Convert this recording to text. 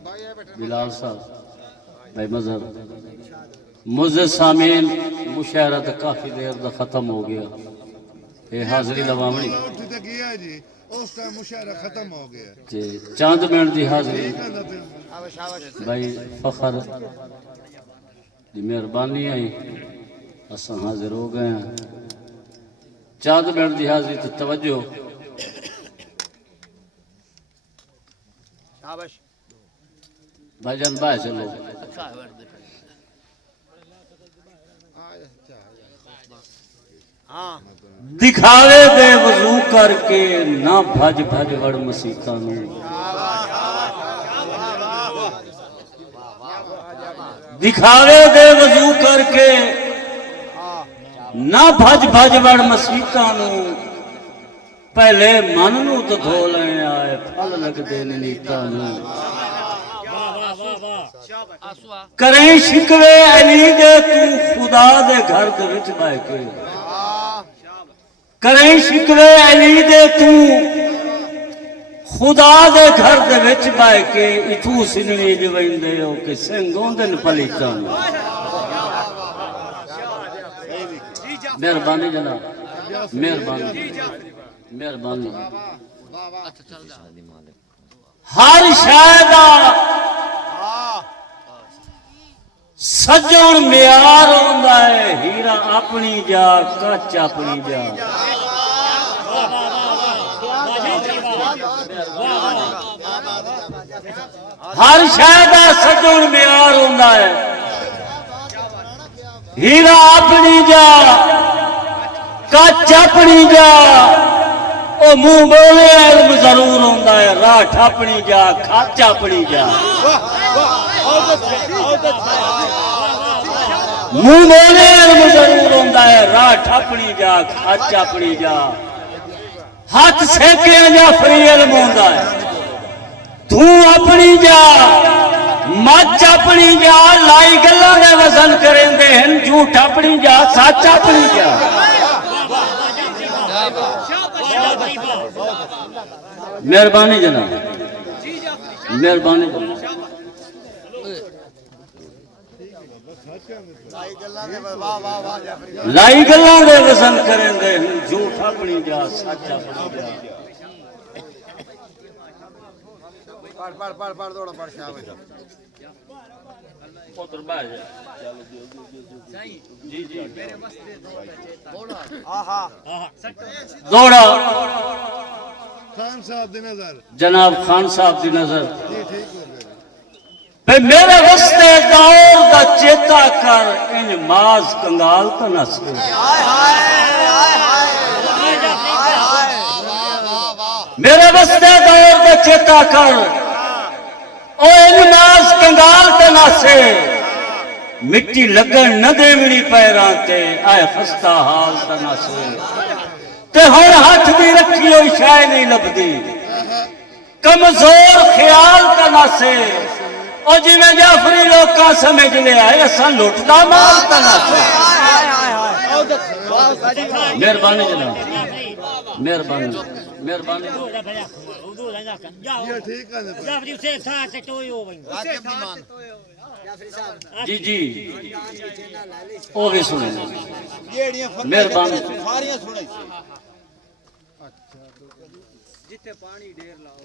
बिलाल साहब भाई मजहर मुझे सामीन मुशायरा तो काफी देर का खत्म हो गया। ये हाजरी लवावनी उस टाइम मुशायरा खत्म हो गया जी। चांद मिनट की हाजरी भाई फखर की मेहरबानी आई असा हाजिर हो गए हैं। चांद मिनट की हाजरी तो तवज्जो भाईजान बाहर चलो। दिखावे दे वजू करके ना भज भज वड़ मसीता में। दिखावे दे वजू करके ना भज भज वड़ मसीता में। पहले मन नू तो धो ले आए फल लगते नीता में। करें शिकवे अली दे तू खुदा दे घर दे विच बह के। करें शिकवे अली दे तू खुदा दे घर दे विच बह के। इथू सिननी जवेंदे हो कि सिंगों दिन पलीता में। मेहरबानी जनाब मेहरबानी मेहरबानी। हर शायदा सजन म्यार होंदा है। हीरा अपनी जा कच अपनी जा। हर शायदा सजन म्यार होंदा है। हीरा अपनी जा कच अपनी जा। ओ मुंह बोले इल्म जरूर होंदा है। राठ अपनी जा खच अपनी जा। मुंह बोले इल्म जरूर होंदा है। राठ अपनी जा खच अपनी जा। हाथ सेके जा फ्री इल्म होंदा है। तू अपनी जा मच अपनी जा। लाई गल्लां दे वजन करेंदे हैं। झूठ अपनी जा सच अपनी जा। मेहरबानी जनाब मेहरबानी जनाब। लाई गल्लां दे वजन करेंदे हैं। झूठ अपनी जा सच अपनी जा। पढ़ दौड़ा पढ़ शाबाश जी जी दौड़ा खान साहब दी नजर जनाब खान साहब की नजर। जी ठीक हो पे मेरे वस्ते दौर दा चेता कर। इन माज कंगाल तो नस। मेरे वस्ते दौर दा चेता कर। ओ इन माज कंगाल तो नसे। मिट्टी लगन न देवनी पैरां ते आए खस्ता हाल तो नसे। ते हुण हाथ भी रखी होई शाय नहीं लभदी। कमजोर ख्याल तो नसे। और जिवें जाफरी लोका समझ लिया है असा लुटदा माल तो नसे। मेहरबानी जनाब मेहरबानी मेहरबानी। ये ठीक है जी जी वो भी सुने मेहरबानी। जिथे पानी ढेर लाओ